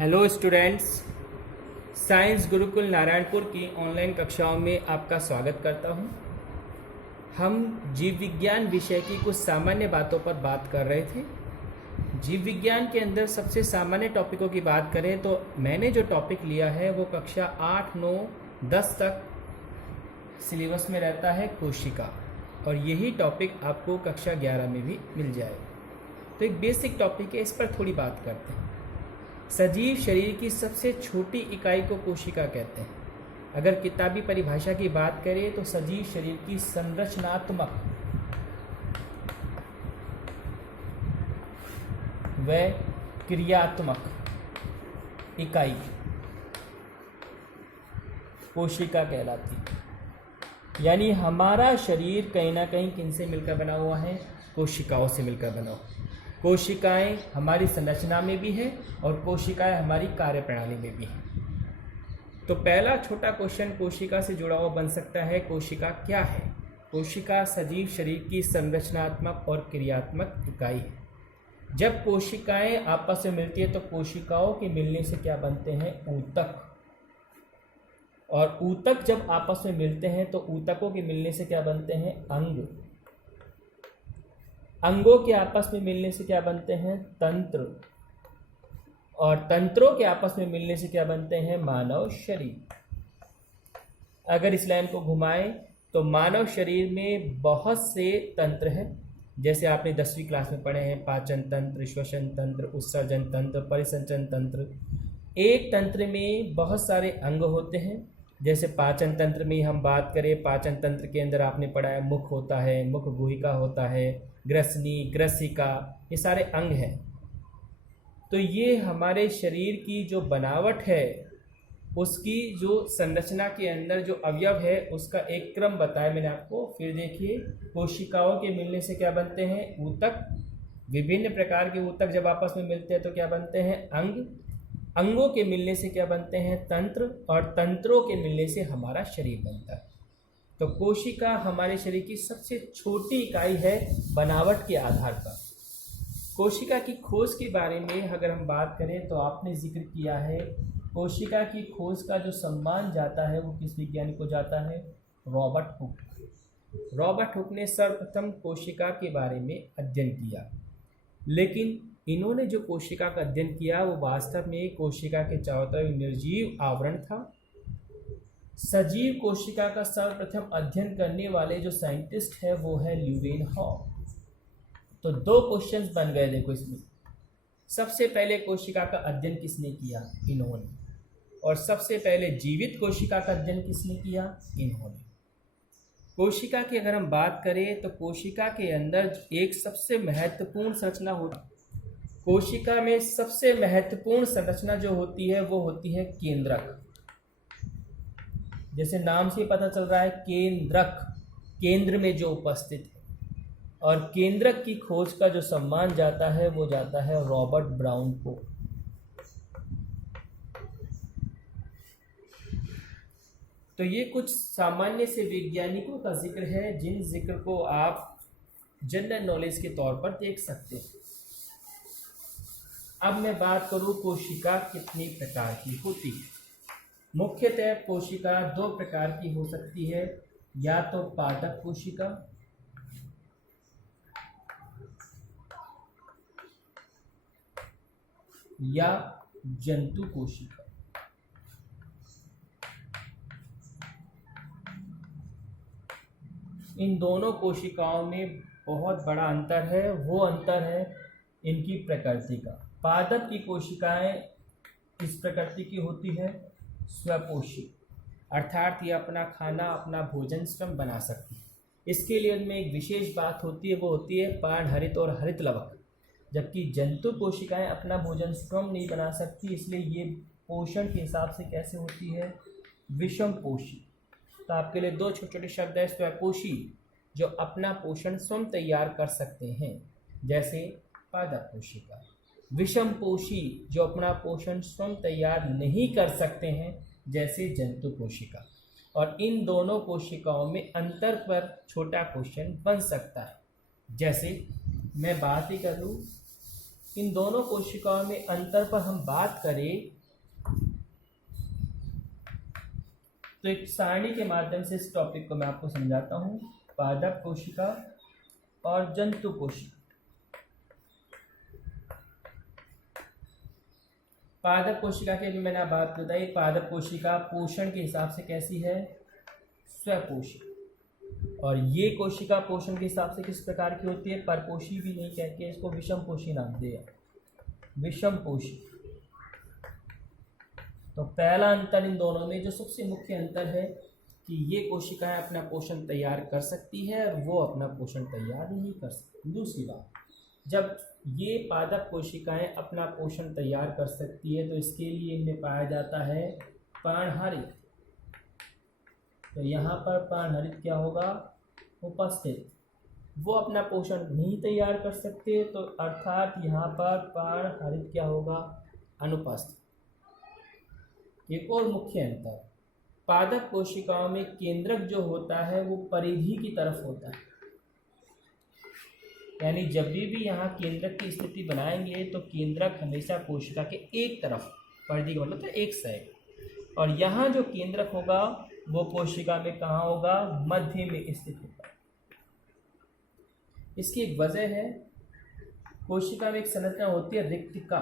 Hello students, science Gurukul Narayanpur की online कक्षाओं में आपका स्वागत करता हूं। हम जीव विज्ञान विषय की कुछ सामान्य बातों पर बात कर रहे थे। जीव विज्ञान के अंदर सबसे सामान्य टॉपिकों की बात करें तो मैंने जो टॉपिक लिया है वो कक्षा 8, 9, 10 तक सिलेबस में रहता है कोशिका, और यही टॉपिक आपको कक्षा 11 में भी मिल जाएगा। तो एक बेसिक टॉपिक है, इस पर थोड़ी बात करते हैं। सजीव शरीर की सबसे छोटी इकाई को कोशिका कहते हैं। अगर किताबी परिभाषा की बात करें तो सजीव शरीर की संरचनात्मक व क्रियात्मक इकाई कोशिका कहलाती है। यानी हमारा शरीर कहीं ना कहीं किनसे मिलकर बना हुआ है? कोशिकाओं से मिलकर बना हुआ। कोशिकाएं हमारी संरचना में भी है और कोशिकाएं हमारी कार्यप्रणाली में भी है। तो पहला छोटा क्वेश्चन कोशिका से जुड़ा हुआ बन सकता है, कोशिका क्या है? कोशिका सजीव शरीर की संरचनात्मक और क्रियात्मक इकाई है। जब कोशिकाएं आपस में मिलती है तो कोशिकाओं के मिलने से क्या बनते हैं? ऊतक। और ऊतक जब आपस में मिलते हैं तो ऊतकों के मिलने से क्या बनते हैं? अंग। अंगों के आपस में मिलने से क्या बनते हैं? तंत्र। और तंत्रों के आपस में मिलने से क्या बनते हैं? मानव शरीर। अगर इस लाइन को घुमाएं तो मानव शरीर में बहुत से तंत्र हैं, जैसे आपने 10वीं क्लास में पढ़े हैं, पाचन तंत्र, श्वसन तंत्र, उत्सर्जन तंत्र, परिसंचरण तंत्र। एक तंत्र में बहुत सारे अंग होते हैं। जैसे पाचन तंत्र में हम बात करें, पाचन तंत्र के अंदर आपने पढ़ा है मुख होता है, मुख गुहिका होता है, ग्रसनी, ग्रसिका, ये सारे अंग हैं। तो ये हमारे शरीर की जो बनावट है, उसकी जो संरचना के अंदर जो अवयव है उसका एक क्रम बताया मैंने आपको। फिर देखिए, कोशिकाओं के मिलने से क्या बनते हैं? ऊतक। विभिन्न प्रकार के ऊतक जब आपस में मिलते हैं तो क्या बनते हैं? अंग। अंगों के मिलने से क्या बनते हैं? तंत्र। और तंत्रों के मिलने से हमारा शरीर बनता है। तो कोशिका हमारे शरीर की सबसे छोटी इकाई है बनावट के आधार पर। कोशिका की खोज के बारे में अगर हम बात करें तो आपने जिक्र किया है, कोशिका की खोज का जो सम्मान जाता है वो किस वैज्ञानिक को जाता है? Robert Hooke. रॉबर्ट हुक ने सर्वप्रथम कोशिका के बारे में अध्ययन किया, लेकिन इन्होंने जो कोशिका का अध्ययन किया वो वास्तव में कोशिका के चारों तरफ निर्जीव आवरण था। सजीव कोशिका का सर्वप्रथम अध्ययन करने वाले जो साइंटिस्ट है वो है ल्यूवेनहॉफ। तो दो क्वेश्चंस बन गए देखो इसमें। सबसे पहले कोशिका का अध्ययन किसने किया? इन्होंने। और सबसे पहले जीवित कोशिका का अध्ययन किसने किया? इन्होंने। कोशिका की अगर हम बात करें तो कोशिका के अंदर एक सबसे महत्वपूर्ण संरचना होती है। कोशिका में सबसे महत्वपूर्ण संरचना जो होती है वो होती है केंद्रक। जैसे नाम से पता चल रहा है, केंद्रक, केंद्र में जो उपस्थित है। और केंद्रक की खोज का जो सम्मान जाता है वो जाता है रॉबर्ट ब्राउन को। तो ये कुछ सामान्य से वैज्ञानिकों का जिक्र है, जिन जिक्र को आप जनरल नॉलेज के तौर पर देख सकते हैं। अब मैं बात करूं कोशिका कितनी प्रकार की होती है। मुख्यतः कोशिका दो प्रकार की हो सकती है, या तो पादप कोशिका या जंतु कोशिका। इन दोनों कोशिकाओं में बहुत बड़ा अंतर है। वो अंतर है इनकी प्रकृति का। पादप की कोशिकाएं इस प्रकृति की होती है, स्वपोषी, अर्थात ये अपना खाना, अपना भोजन स्वयं बना सकती है। इसके लिए उनमें एक विशेष बात होती है, वो होती है पर्णहरित और हरित लवक। जबकि जंतु कोशिकाएं अपना भोजन स्वयं नहीं बना सकती, इसलिए ये पोषण के हिसाब से कैसे होती है? विषम पोषी। तो आपके लिए दो छोटे छोटे शब्द है, स्वपोषी जो अपना पोषण स्वयं तैयार कर सकते हैं जैसे पादप कोशिका, विषम पोषी जो अपना पोषण स्वयं तैयार नहीं कर सकते हैं जैसे जंतु कोशिका। और इन दोनों कोशिकाओं में अंतर पर छोटा क्वेश्चन बन सकता है। जैसे मैं बात ही कर लूँ इन दोनों कोशिकाओं में अंतर पर हम बात करें तो एक सारणी के माध्यम से इस टॉपिक को मैं आपको समझाता हूँ। पादप कोशिका और जंतु कोशिका। पादप कोशिका की अभी मैंने आप बात बताई। पादप कोशिका पोषण के हिसाब से कैसी है? स्वपोषी। और ये कोशिका पोषण के हिसाब से किस प्रकार की होती है? परपोषी भी नहीं कह के इसको विषमपोषी नाम दिया, विषमपोषी। तो पहला अंतर इन दोनों में जो सबसे मुख्य अंतर है कि ये कोशिकाएं अपना पोषण तैयार कर सकती है और वो अपना पोषण तैयार नहीं कर सकती। दूसरी बात, जब ये पादप कोशिकाएं अपना पोषण तैयार कर सकती है तो इसके लिए इनमें पाया जाता है पर्णहरित। तो यहाँ पर पर्णहरित क्या होगा? उपस्थित। वो अपना पोषण नहीं तैयार कर सकते तो अर्थात यहाँ पर पर्णहरित क्या होगा? अनुपस्थित। एक और मुख्य अंतर, पादप कोशिकाओं में केंद्रक जो होता है वो परिधि की तरफ होता है। यानी जब भी यहाँ केंद्रक की स्थिति बनाएंगे तो केंद्रक हमेशा कोशिका के एक तरफ, परिधि का मतलब तो एक साइड, और यहाँ जो केंद्रक होगा वो कोशिका में कहाँ होगा? मध्य में स्थित होगा। इसकी एक वजह है, कोशिका में एक संरचना होती है रिक्तिका।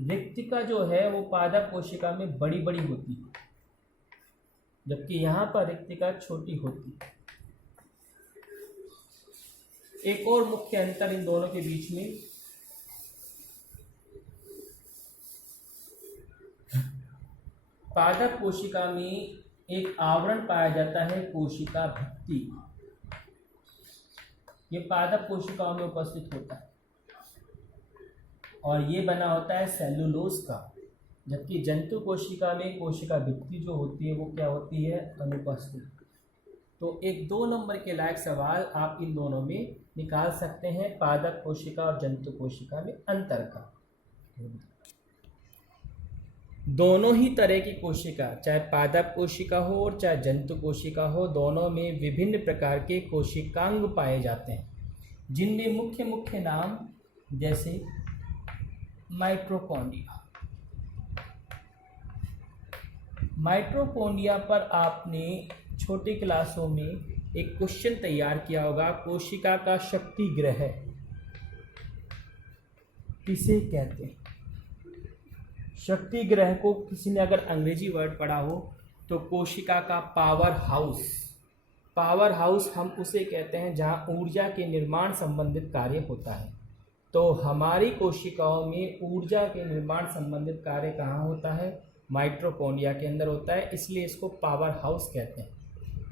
रिक्तिका जो है वो पादप कोशिका में बड़ी बड़ी होती है, जबकि यहाँ पर रिक्तिका छोटी होती है। एक और मुख्य अंतर इन दोनों के बीच में, पादप कोशिका में एक आवरण पाया जाता है कोशिका भित्ति। ये पादप कोशिकाओं में उपस्थित होता है और ये बना होता है सेलुलोज का, जबकि जंतु कोशिका में कोशिका भित्ति जो होती है वो क्या होती है? अनुपस्थित। तो एक 2 नंबर के लायक सवाल आप इन दोनों में निकाल सकते हैं, पादप कोशिका और जंतु कोशिका में अंतर का। दोनों ही तरह की कोशिका, चाहे पादप कोशिका हो और चाहे जंतु कोशिका हो, दोनों में विभिन्न प्रकार के कोशिकांग पाए जाते हैं, जिनमें मुख्य मुख्य नाम जैसे माइटोकॉन्ड्रिया। माइटोकॉन्ड्रिया पर आपने छोटी क्लासों में एक क्वेश्चन तैयार किया होगा, कोशिका का शक्ति ग्रह किसे कहते हैं? शक्ति ग्रह को किसी ने अगर अंग्रेजी वर्ड पढ़ा हो तो कोशिका का पावर हाउस। पावर हाउस हम उसे कहते हैं जहां ऊर्जा के निर्माण संबंधित कार्य होता है। तो हमारी कोशिकाओं में ऊर्जा के निर्माण संबंधित कार्य कहाँ होता है? माइटोकॉन्ड्रिया के अंदर होता है, इसलिए इसको पावर हाउस कहते हैं।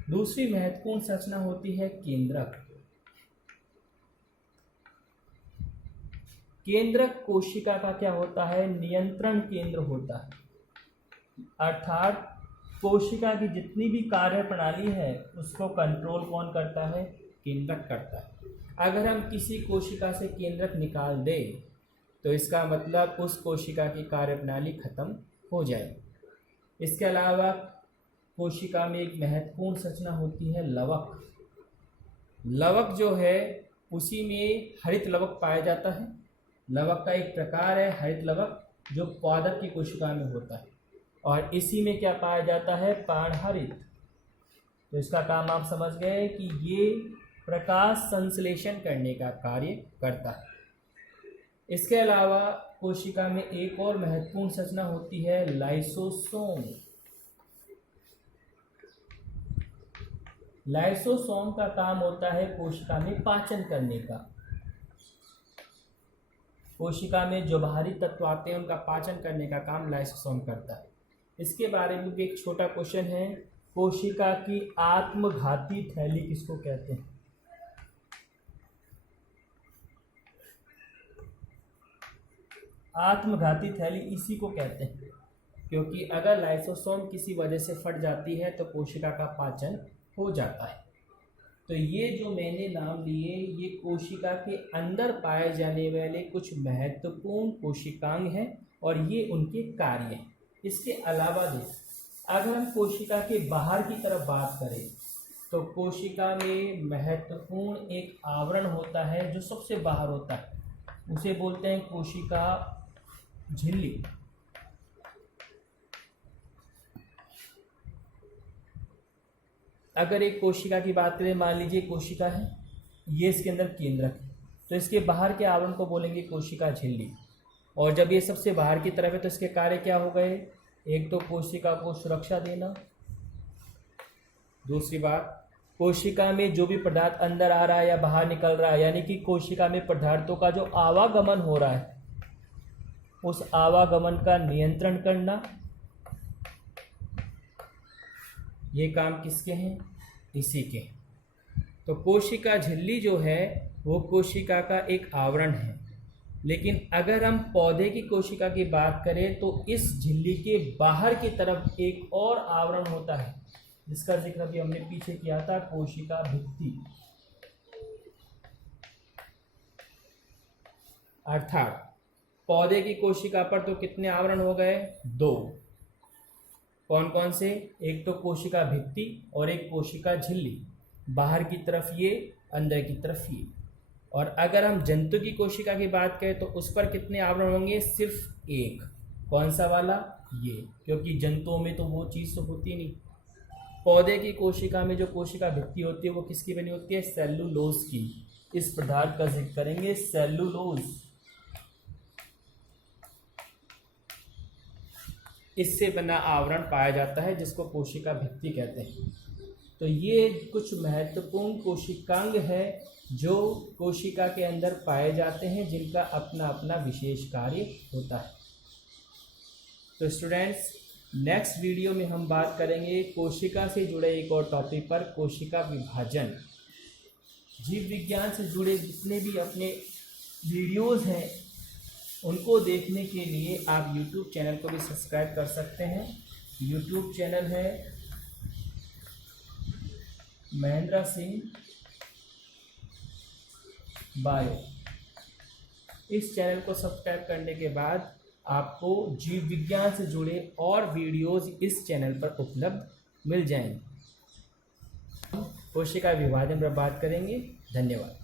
दूसरी महत्वपूर्ण संरचना होती है केंद्रक। केंद्रक कोशिका का क्या होता है? नियंत्रण केंद्र होता है, अर्थात कोशिका की जितनी भी कार्य प्रणाली है उसको कंट्रोल कौन करता है? केंद्रक करता है। अगर हम किसी कोशिका से केंद्रक निकाल दें तो इसका मतलब उस कोशिका की कार्य प्रणाली खत्म हो जाए। इसके अलावा कोशिका में एक महत्वपूर्ण संरचना होती है लवक। लवक जो है उसी में हरित लवक पाया जाता है। लवक का एक प्रकार है हरित लवक जो पादप की कोशिका में होता है, और इसी में क्या पाया जाता है? पर्णहरित। तो इसका काम आप समझ गए कि ये प्रकाश संश्लेषण करने का कार्य करता है। इसके अलावा कोशिका में एक और महत्वपूर्ण संरचना होती है लाइसोसोम। लाइसोसोम का काम होता है कोशिका में पाचन करने का। कोशिका में जो बाहरी तत्व आते हैं उनका पाचन करने का काम लाइसोसोम करता है। इसके बारे में भी एक छोटा क्वेश्चन है, कोशिका की आत्मघाती थैली किसको कहते हैं? आत्मघाती थैली इसी को कहते हैं, क्योंकि अगर लाइसोसोम किसी वजह से फट जाती है तो कोशिका का पाचन हो जाता है। तो ये जो मैंने नाम लिए ये कोशिका के अंदर पाए जाने वाले कुछ महत्वपूर्ण कोशिकांग हैं और ये उनके कार्य हैं। इसके अलावा भी अगर हम कोशिका के बाहर की तरफ बात करें तो कोशिका में महत्वपूर्ण एक आवरण होता है जो सबसे बाहर होता है, उसे बोलते हैं कोशिका झिल्ली। अगर एक कोशिका की बात करें, मान लीजिए कोशिका है, ये इसके अंदर केंद्रक है, तो इसके बाहर के आवरण को बोलेंगे कोशिका झिल्ली। और जब ये सबसे बाहर की तरफ है तो इसके कार्य क्या हो गए, एक तो कोशिका को सुरक्षा देना, दूसरी बात कोशिका में जो भी पदार्थ अंदर आ रहा है या बाहर निकल रहा है, यानी कि कोशिका में पदार्थों का जो आवागमन हो रहा है उस आवागमन का नियंत्रण करना, ये काम किसके हैं, इसी के। तो कोशिका झिल्ली जो है वो कोशिका का एक आवरण है। लेकिन अगर हम पौधे की कोशिका की बात करें तो इस झिल्ली के बाहर की तरफ एक और आवरण होता है जिसका जिक्र अभी हमने पीछे किया था, कोशिका भित्ति। अर्थात पौधे की कोशिका पर तो कितने आवरण हो गए, 2। कौन कौन से, एक तो कोशिका भित्ति और एक कोशिका झिल्ली, बाहर की तरफ ये, अंदर की तरफ ये। और अगर हम जंतु की कोशिका की बात करें तो उस पर कितने आवरण होंगे, सिर्फ एक। कौन सा वाला, ये, क्योंकि जंतुओं में तो वो चीज़ तो होती नहीं। पौधे की कोशिका में जो कोशिका भित्ति होती है वो किसकी बनी होती है, सेलुलोज की। इस पदार्थ का जिक्र करेंगे, सेलुलोज। इससे बना आवरण पाया जाता है जिसको कोशिका भित्ति कहते हैं। तो ये कुछ महत्वपूर्ण कोशिकांग है जो कोशिका के अंदर पाए जाते हैं, जिनका अपना अपना विशेष कार्य होता है। तो स्टूडेंट्स, नेक्स्ट वीडियो में हम बात करेंगे कोशिका से जुड़े एक और टॉपिक पर, कोशिका विभाजन। जीव विज्ञान से जुड़े जितने भी अपने वीडियोस हैं उनको देखने के लिए आप YouTube चैनल को भी सब्सक्राइब कर सकते हैं। YouTube चैनल है महेंद्र सिंह बायो। इस चैनल को सब्सक्राइब करने के बाद आपको जीव विज्ञान से जुड़े और वीडियोस इस चैनल पर उपलब्ध मिल जाएंगे। कोशिका विभाजन पर बात करेंगे। धन्यवाद।